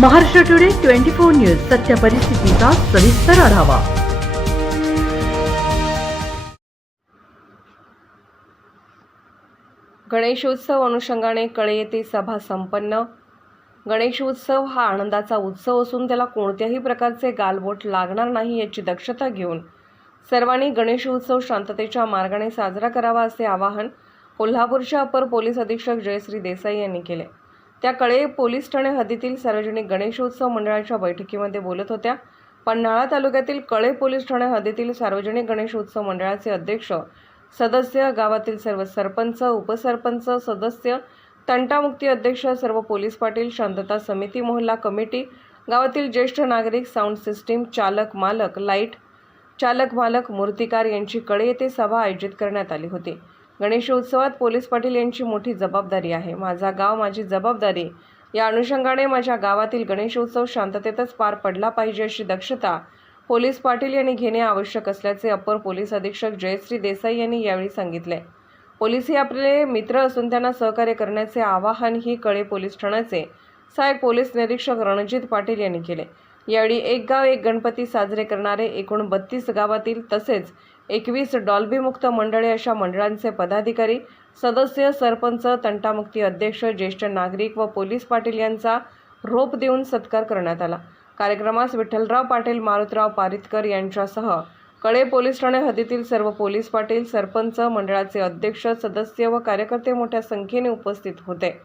Maharashtra today twenty four news सत्य परिस्थितीचा सविस्तर आढावा. गणेशोत्सव अनुषंगाने कळे येथे सभा संपन्न. गणेशोत्सव हा आनंदाचा उत्सव असून त्याला कोणत्याही प्रकारचे गालबोट लागणार नाही याची दक्षता घेऊन सर्वांनी गणेशोत्सव शांततेच्या मार्गाने साजरा करावा असे आवाहन कोल्हापूरच्या अपर पोलीस अधीक्षक जयश्री देसाई यांनी केले. त्या कळे पोलीस ठाणे हद्दीतील सार्वजनिक गणेशोत्सव मंडळाच्या बैठकीमध्ये बोलत होत्या. पन्हाळा तालुक्यातील कळे पोलीस ठाणे हद्दीतील सार्वजनिक गणेशोत्सव मंडळाचे अध्यक्ष सदस्य गावातील सर्व सरपंच उपसरपंच सदस्य तंटामुक्ती अध्यक्ष सर्व पोलीस पाटील शांतता समिती मोहल्ला कमिटी गावातील ज्येष्ठ नागरिक साऊंड सिस्टीम चालक मालक लाइट चालक मालक मूर्तिकार यांची कळे येथे सभा आयोजित करण्यात आली होती. गणेशोत्सवात पोलीस पाटील यांची मोठी जबाबदारी आहे. माझा गाव माझी जबाबदारी या अनुषंगाने माझ्या गावातील गणेशोत्सव शांततेतच पार पडला पाहिजे अशी दक्षता पोलीस पाटील यांनी घेणे आवश्यक असल्याचे अप्पर पोलीस अधीक्षक जयश्री देसाई यांनी यावेळी सांगितले. पोलीस हे आपले मित्र असून त्यांना सहकार्य करण्याचे आवाहन ही कळे पोलीस ठाण्याचे सहाय्यक पोलीस निरीक्षक रणजित पाटील यांनी केले. यावेळी एक गाव एक गणपती साजरे करणारे एकूण बत्तीस गावातील तसेच एकवीस डॉल्बीमुक्त मंडळे अशा मंडळांचे पदाधिकारी सदस्य सरपंच तंटामुक्ती अध्यक्ष ज्येष्ठ नागरिक व पोलीस पाटील यांचा रोप देऊन सत्कार करण्यात आला. कार्यक्रमास विठ्ठलराव पाटील मारुतराव पारितकर यांच्यासह कळे पोलीस ठाणे हद्दीतील सर्व पोलीस पाटील सरपंच मंडळाचे अध्यक्ष सदस्य व कार्यकर्ते मोठ्या संख्येने उपस्थित होते.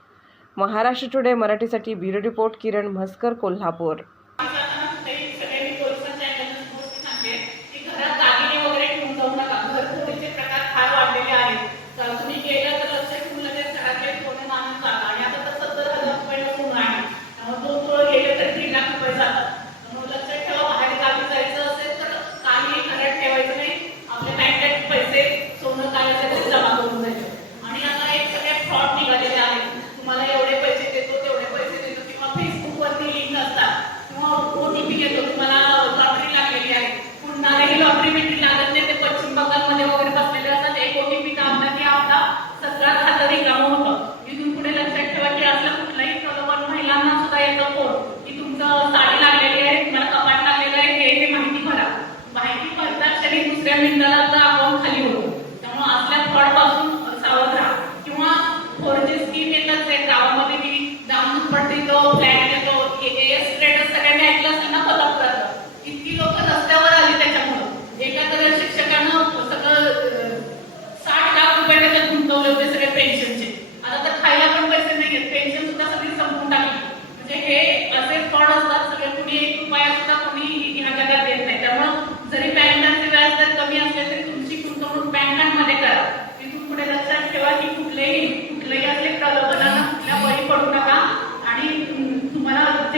महाराष्ट्र टुडे मराठीसाठी bureau report Kiran Mhaskar Kolhapur. Lottery बिटरी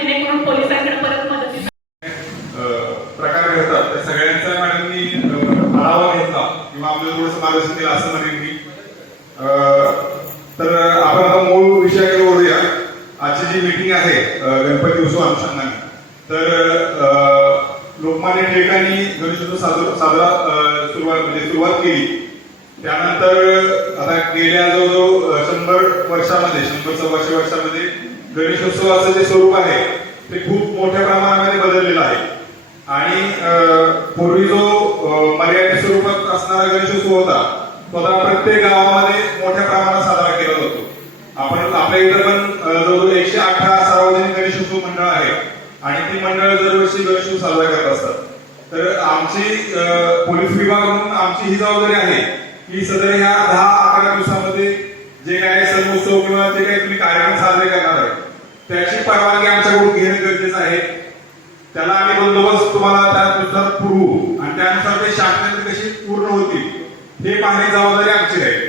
जेणेकरून पोलिसांकडे परत मदतीचा प्रकार घडतात. त्या सगळ्यांचा मॅडमनी आढावा घेतला. किंवा आपल्याला थोडंसं मार्गदर्शन केलं असं म्हणेन मी. तर आपण आता मूळ विषयाकडे बोलूया आजची जी मीटिंग आहे गणपती उत्सव अनुषंगाने. तर लोकमान्य टिळकांनी गणेशोत्सव साजरा साजरा सुरुवात म्हणजे सुरुवात केली. त्यानंतर आता गेल्या जवळजवळ शंभर वर्षामध्ये शंभर सव्वाशे वर्षामध्ये गणेशोत्सवाचं जे स्वरूप आहे ते खूप मोठ्या प्रमाणामध्ये बदललेलं आहे. आणि पूर्वी जो मर्यादित स्वरूपात असणारा गणेशोत्सव होता तो आता प्रत्येक गावामध्ये मोठ्या प्रमाणात साजरा केला जातो. आपण आपल्या इथं पण जवळजवळ एकशे अठरा सार्वजनिक गणेशोत्सव मंडळ आहे आणि ती मंडळ दरवर्षी गणेशोत्सव साजरा करत असतात. तर आमची पोलीस विभाग म्हणून आमची ही जबाबदारी आहे की सदर ह्या दहा अकरा दिवसामध्ये जे काही सण उत्सव किंवा जे काही तुम्ही कार्यक्रम साजरे करणार आहे त्याची परवानगी आमच्याकडून घेणं गरजेचं आहे. त्याला आम्ही बंदोबस्त तुम्हाला त्यानुसार पुरवू. आणि त्यानुसार ते शासनाची कशी पूर्ण होतील हे पाहण्याची जबाबदारी आमची आहे.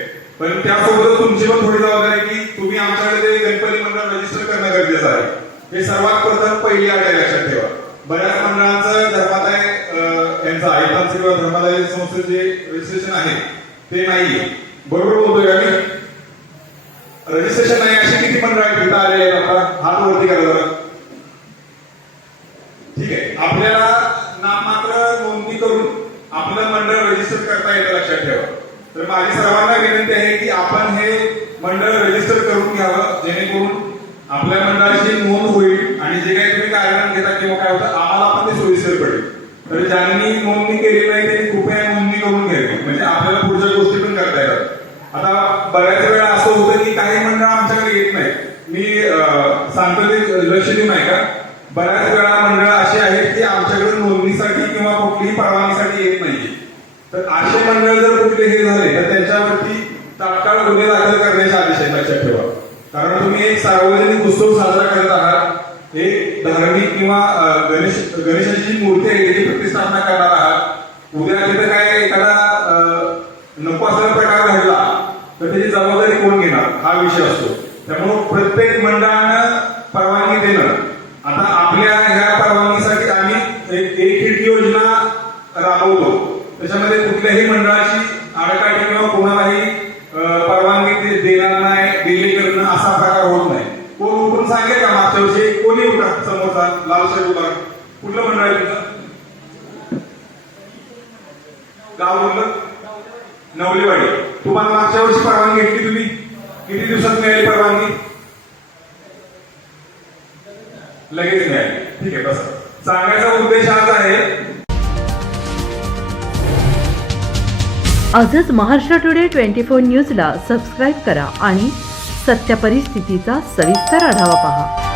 पण त्यासोबतच तुमची पण थोडी जबाबदारी आहे की तुम्ही आमच्याकडे ते गणपती मंडळ रजिस्टर करणं गरजेचं आहे. हे सर्वात प्रथम पहिली अट आहे लक्षात ठेवा. बऱ्याच मंडळांचं धर्मादाय अं, यांचं आयुधांचं किंवा धर्मादाय संस्थेचे जे रजिस्ट्रेशन आहे. ते नाही बरोबर बोलतोय आम्ही रजिस्ट्रेशन नाही किती हात वरती करा जरा. ठीक आहे. आपल्याला नाममात्र नोंदणी करून आपलं मंडळ रजिस्टर करता येतं लक्षात ठेवा. तर माझी सर्वांना विनंती आहे की आपण हे मंडळ रजिस्टर करून घ्यावं जेणेकरून आपल्या मंडळाची नोंद होईल आणि जे काही तुम्ही कार्यक्रम घेतात किंवा काय होतं आम्हाला पण ते सोयीस्कर पडेल. तर ज्यांनी नोंदणी केली नाही त्यांनी कृपया नोंदणी करून घ्यावी. म्हणजे आपल्याला पुढच्या गोष्टी पण करता येतात. आता बऱ्याच वेळा असं होतं की काही मंडळ आमच्याकडे येत नाही. मी सांगतो ते लक्ष देऊ नाही का? बऱ्याच वेळा मंडळ अशी आहेत की आमच्याकडे नोंदणीसाठी किंवा कुठलीही परवानगीसाठी येत नाही तर असे मंडळ जर कुठले हे झाले तर त्यांच्यावरती तात्काळ गुन्हे दाखल करण्याचे आदेश आहेत लक्षात ठेवा. कारण तुम्ही एक सार्वजनिक उत्सव साजरा करत आहात. एक धार्मिक किंवा गणेश गणेशाची मूर्ती आहे त्याची प्रतिष्ठापना करणार आहात. उद्या तिथे काय एखादा नको असलेला प्रकार घडला तर त्याची जबाबदारी कोण घेणार? हा विषय असतो. त्यामुळे प्रत्येक मंडळानं परवानगी देणं. आता आपल्या ह्या परवानगीसाठी आम्ही एक खिडकी योजना राबवतो. त्याच्यामध्ये कुठल्याही मंडळाची आडकाठी किंवा कोणालाही परवानगी देणार नाही दिली करणं असा प्रकार होत नाही. कोण उठून सांगेल का मागच्या वर्षी? कोणी उठा समोरचा लालशाही उभा कुठलं मंडळ आहे तुमचं? गाव म्हणलं नवलेवाडी. तुम्हाला मागच्या वर्षी परवानगी घेतली तुम्ही? किती दिवसात मिळाली परवानगी? लगेच मिळाली. ठीक आहे बस. सांगायचा उद्देश आज आहे. आजच महाराष्ट्र टुडे ट्वेंटी फोर न्यूजला सबस्क्राईब करा आणि सत्य परिस्थितीचा सविस्तर आढावा पहा.